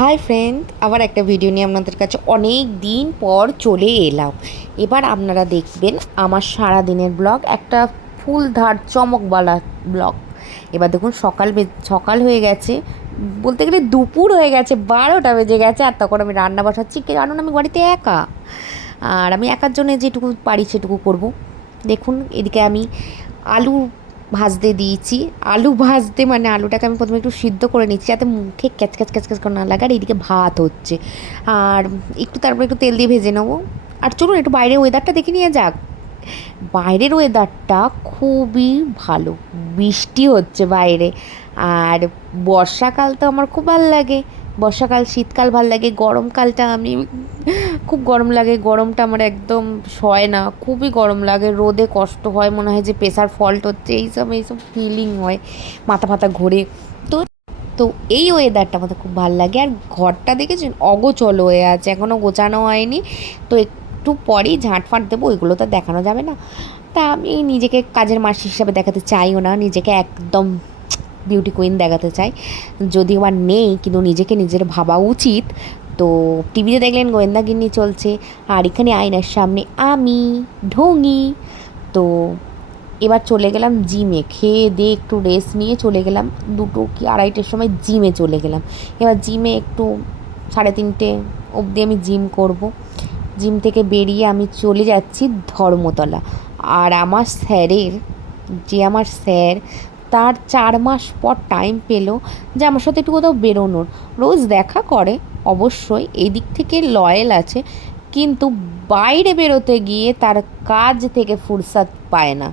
Hi friend, আবার একটা video নিয়ে আপনাদের কাছে অনেক দিন পর চলে এলাম। এবার আপনারা দেখবেন আমার সারা দিনের ব্লগ, একটা ফুলধার চমকওয়ালা ব্লগ। এবার দেখুন সকাল হয়ে গেছে, বলতে গেলে দুপুর হয়ে গেছে, 12টা বেজে গেছে। আর তখন আমি রান্না বসাচ্ছি, কারণ আমি বাড়িতে একা, আর আমি একার জন্য যেটুকু পারি সেটুকু করব। দেখুন এদিকে আমি আলু ভাজতে দিয়েছি। আলু ভাজতে মানে আলুটাকে আমি প্রথমে একটু সিদ্ধ করে নিচ্ছি, যাতে মুখে ক্যাচ ক্যাচ ক্যাচ ক্যাচ করে না লাগে। আর এইদিকে ভাত হচ্ছে, আর তারপরে একটু তেল দিয়ে ভেজে নেবো। আর চলুন একটু বাইরের ওয়েদারটা দেখে নিয়ে যাক। বাইরের ওয়েদারটা খুবই ভালো, বৃষ্টি হচ্ছে বাইরে। আর বর্ষাকাল তো আমার খুব ভালো লাগে। বর্ষাকাল, শীতকাল ভাল লাগে, গরমকালটা আমি খুব গরম লাগে, গরমটা আমার একদম সয় না, খুবই গরম লাগে, রোদে কষ্ট হয়, মনে হয় যে প্রেসার ফল্ট হচ্ছে, এইসব ফিলিং হয়, মাথা ফাথা ঘোরে। তো তো এই ওয়েদারটা আমাদের খুব ভালো লাগে। আর ঘরটা দেখেছেন অগোছল হয়ে আছে, এখনও গোছানো হয়নি। তো একটু পরেই ঝাঁটফাঁট দেবো, ওইগুলো তো দেখানো যাবে না। তা আমি নিজেকে কাজের মাসি হিসাবে দেখাতে চাইও না, নিজেকে একদম বিউটি কুইন দেখাতে চাই। যদিও বা নেই, কিন্তু নিজেকে নিজের ভাবা উচিত। তো টিভিতে দেখলেন গোয়েন্দাগিন্নি চলছে, আর এখানে আয়নার সামনে আমি ঢঙি। তো এবার চলে গেলাম জিমে, খেয়ে দিয়ে একটু রেস্ট নিয়ে চলে গেলাম 2টো কি 2:30টার সময় জিমে চলে গেলাম। এবার জিমে একটু 3:30 অবধি আমি জিম করব। জিম থেকে বেরিয়ে আমি চলে যাচ্ছি ধর্মতলা। আর আমার স্যার, তার 4 মাস পর টাইম পেলো যে আমার সাথে একটু কোথাও বেরোনোর। রোজ দেখা করে অবশ্যই, এই দিক থেকে লয়াল আছে, কিন্তু বাইরে বেরোতে গিয়ে তার কাজ থেকে ফুরসত পায় না।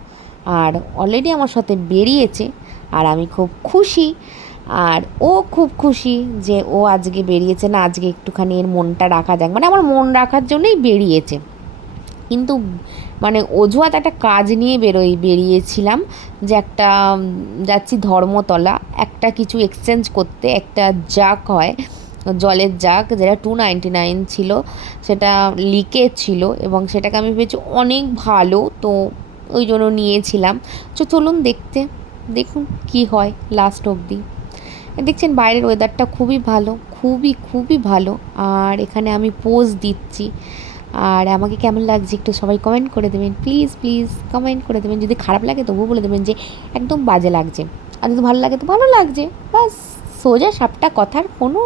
আর অলরেডি আমার সাথে বেরিয়েছে, আর আমি খুব খুশি। আর ও খুব খুশি যে ও আজকে বেরিয়েছে, না আজকে একটুখানি এর মনটা রাখা যাক, মানে আমার মন রাখার জন্যই বেরিয়েছে। কিন্তু মানে অজুহাত একটা কাজ নিয়ে বেরিয়েছিলাম, যে একটা যাচ্ছি ধর্মতলা, একটা কিছু এক্সচেঞ্জ করতে, একটা জাগ হয়, জলের জাগ, যেটা 299 ছিল, সেটা লিকেজ ছিল, এবং সেটাকে আমি ভেবেছি অনেক ভালো, তো ওই জন্য নিয়েছিলাম। তো চলুন দেখুন কি হয় লাস্ট অবধি। দেখছেন বাইরের ওয়েদারটা খুবই ভালো, খুবই খুবই ভালো। আর এখানে আমি পোজ দিচ্ছি। আর আমাকে কেমন লাগছে একটু সবাই কমেন্ট করে দেবেন, প্লিজ প্লিজ কমেন্ট করে দেবেন। যদি খারাপ লাগে তবুও বলে দেবেন যে একদম বাজে লাগছে, আর যদি ভালো লাগে তো ভালো লাগছে, বাস। সোজা সাপটা কথার কোনো,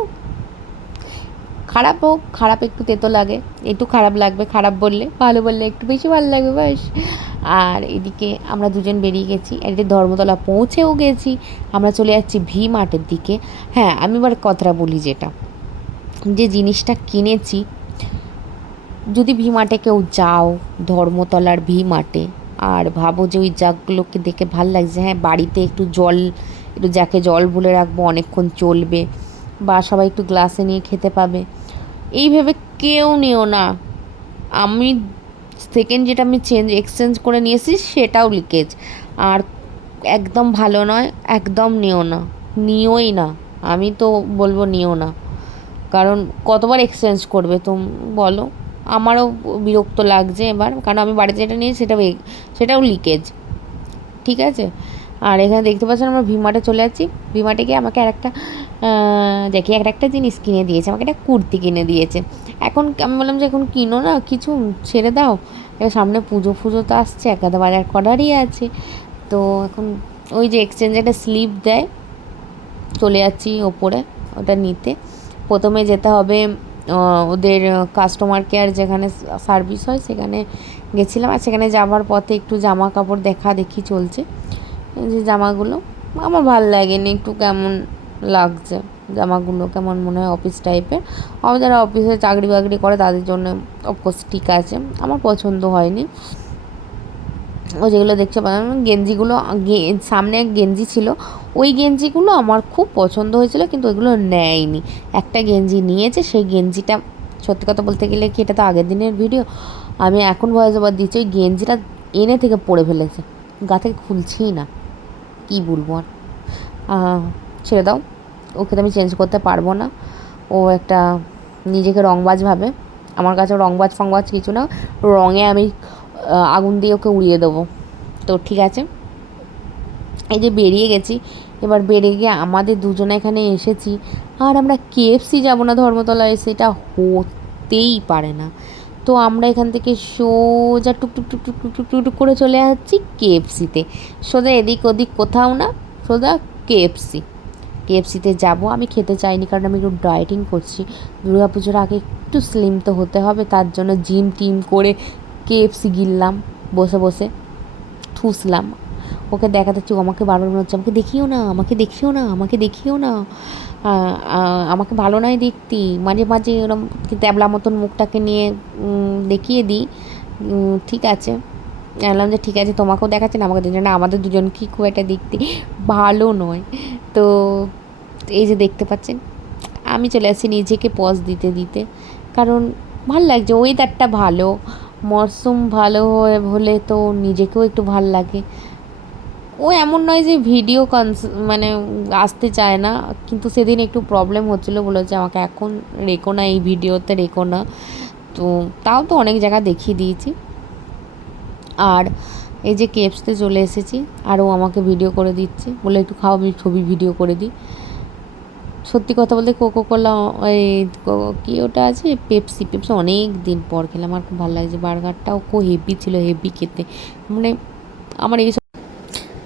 খারাপ হোক, খারাপ একটু তেতো লাগে, একটু খারাপ লাগবে, খারাপ বললে, ভালো বললে একটু বেশি ভালো লাগবে, ব্যাস। আর এদিকে আমরা দুজন বেরিয়ে গেছি, এদিকে ধর্মতলা পৌঁছেও গেছি। আমরা চলে যাচ্ছি ভি মার্টের দিকে। হ্যাঁ, আমি এবার কথাটা বলি, যে জিনিসটা কিনেছি, যদি ভি মার্টে কেউ যাও, ধর্মতলার ভি মার্টে, আর ভাবো যে ওই জাগগুলোকে দেখে ভাল লাগছে, হ্যাঁ বাড়িতে একটু যাকে জল ভুলে রাখবো, অনেকক্ষণ চলবে, বা সবাই একটু গ্লাসে নিয়ে খেতে পাবে, এই ভেবে কেউ নিও না। আমি সেকেন্ড যেটা আমি এক্সচেঞ্জ করে নিয়েছি সেটাও লিকেজ, আর একদম ভালো নয়, একদম নিওই না। আমি তো বলবো নিও না, কারণ কতবার এক্সচেঞ্জ করবে তুমি বলো। আমারও বিরক্ত লাগছে এবার, কারণ আমি বাড়িতে যেটা নিয়েছি সেটাও লিকেজ, ঠিক আছে। আর এখানে দেখতে পাচ্ছেন আমরা ভিমার্টে চলে যাচ্ছি। ভিমার্টে গিয়ে আমাকে আরেকটা দেখি একটা জিনিস কিনে দিয়েছে, আমাকে একটা কুর্তি কিনে দিয়েছে। এখন আমি বললাম যে এখন কিনো না, কিছু ছেড়ে দাও, এবার সামনে পুজো তো আসছে, একাদা বাজার করারই আছে। তো এখন ওই যে এক্সচেঞ্জ একটা স্লিপ দেয়, চলে যাচ্ছি ওপরে ওটা নিতে। প্রথমে যেতে হবে ওদের কাস্টমার কেয়ার যেখানে সার্ভিস হয়, সেখানে গেছিলাম। আর সেখানে যাওয়ার পথে একটু জামা কাপড় দেখি চলছে, যে জামাগুলো আমার ভাল লাগেনি, একটু কেমন লাগছে জামাগুলো, কেমন মনে হয় অফিস টাইপের। আমার যারা অফিসে চাকরি বাকরি করে তাদের জন্য অফকোর্স ঠিক আছে, আমার পছন্দ হয়নি। ও যেগুলো দেখছে গেঞ্জিগুলো, সামনে গেঞ্জি ছিল, ওই গেঞ্জিগুলো আমার খুব পছন্দ হয়েছিল, কিন্তু ওইগুলো নেয়নি। একটা গেঞ্জি নিয়েছে, সেই গেঞ্জিটা সত্যি কথা বলতে গেলে কি, এটা তো আগের দিনের ভিডিও, আমি এখন ভয়েস ওভার দিচ্ছি, ওই গেঞ্জিটা এনে থেকে পরে ফেলেছে, গা থেকে খুলছেই না, কী বলবো আর। ছেড়ে দাও, ওকে তো আমি চেঞ্জ করতে পারবো না। ও একটা নিজেকে রংবাজ ভাবে, আমার কাছে রংবাজ ফংবাজ কিছু না, রঙে আমি আগুন দিয়ে ওকে উড়িয়ে দেবো। তো ঠিক আছে, এই যে বেরিয়ে গেছি, এবার বেড়ে গিয়ে আমাদের দুজনে এখানে এসেছি, আর আমরা কেএফসি যাবো না ধর্মতলায়, সেটা হতেই পারে না। তো আমরা এখান থেকে সোজা টুক টুক টুক টুক টুক টুক টুক করে চলে যাচ্ছি কেএফসিতে। সোজা এদিক ওদিক কোথাও না, সোজা কেএফসিতে যাব। আমি খেতে চাইনি, কারণ আমি একটু ডায়েটিং করছি। দুর্গাপুজোর আগে একটু স্লিম তো হতে হবে, তার জন্য জিম টিম করে কেএফসি গিললাম, বসে বসে ঠুসলাম। ওকে দেখাতে ও আমাকে বারবার মনে হচ্ছে, আমাকে দেখিও না, আমাকে দেখিও না, আমাকে দেখিও না, আমাকে ভালো নয় দেখতে। মাঝে মাঝে এরকম দ্যাবলা মতন মুখটাকে নিয়ে দেখিয়ে দিই। ঠিক আছে, বললাম যে ঠিক আছে, তোমাকেও দেখাচ্ছে না, আমাকে দেখছে না, আমাদের দুজনকেই খুব একটা দেখতে ভালো নয়। তো এই যে দেখতে পাচ্ছেন, আমি চলে আসছি নিজেকে পজ দিতে দিতে, কারণ ভাল লাগছে, ওয়েদারটা ভালো, মরশুম ভালো হলে তো নিজেকেও একটু ভাল লাগে। ও এমন নয় যে ভিডিও মানে আসতে চায় না, কিন্তু সেদিন একটু প্রবলেম হচ্ছিলো, বলেছে আমাকে এখন রেখো না, এই ভিডিওতে রেখো না। তো তাও তো অনেক জায়গা দেখিয়ে দিয়েছি। আর এই যে কেএফসিতে চলে এসেছি, আর ও আমাকে ভিডিও করে দিচ্ছে, বলে একটু খাও, আমি ছবি ভিডিও করে দিই। সত্যি কথা বলতে কোকোকোলা, এই কী ওটা আছে, পেপসি অনেক দিন পর খেলাম, আমার খুব ভালো লাগছে। বার্গারটাও খুব হেভি ছিল, হেভি খেতে। মানে আমার এই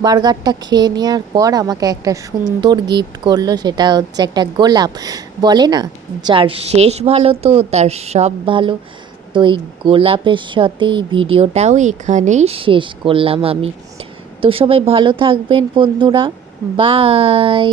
বার্গারটা খেয়ে নেওয়ার পর আমাকে একটা সুন্দর গিফট করলো, সেটা হচ্ছে একটা গোলাপ। বলে না, যার শেষ ভালো তো তার সব ভালো। তো এই গোলাপের সাথে এই ভিডিওটাও এখানেই শেষ করলাম আমি। তো সবাই ভালো থাকবেন বন্ধুরা, বাই।